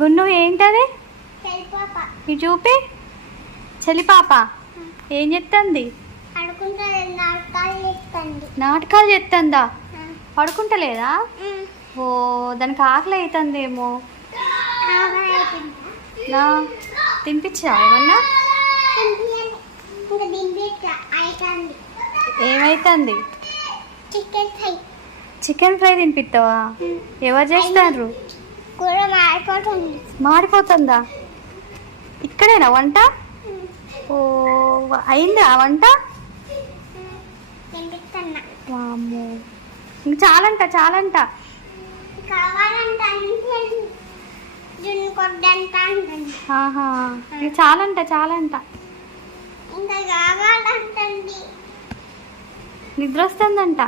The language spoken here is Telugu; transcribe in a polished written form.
గున్ను ఏంటది? ఇది చూపి. చలి పాప ఏం చెప్తుంది? నాటకాలు చెప్తుందా? పడుకుంటలేదా? ఓ దానికి ఆకలి అవుతుందేమో. నా తినిపించావా ఏమన్నా? ఏమైతుంది? చికెన్ ఫ్రై తినిపిస్తావా? ఎవరు చేస్తారు? మాడిపోతుందా? ఇక్కడేనా వంట? ఓ అయిందా వంట? వామ్మో ఇంక చాలంట చాలంట. ఆహా చాలంట చాలంట. నిద్ర వస్తుందంట.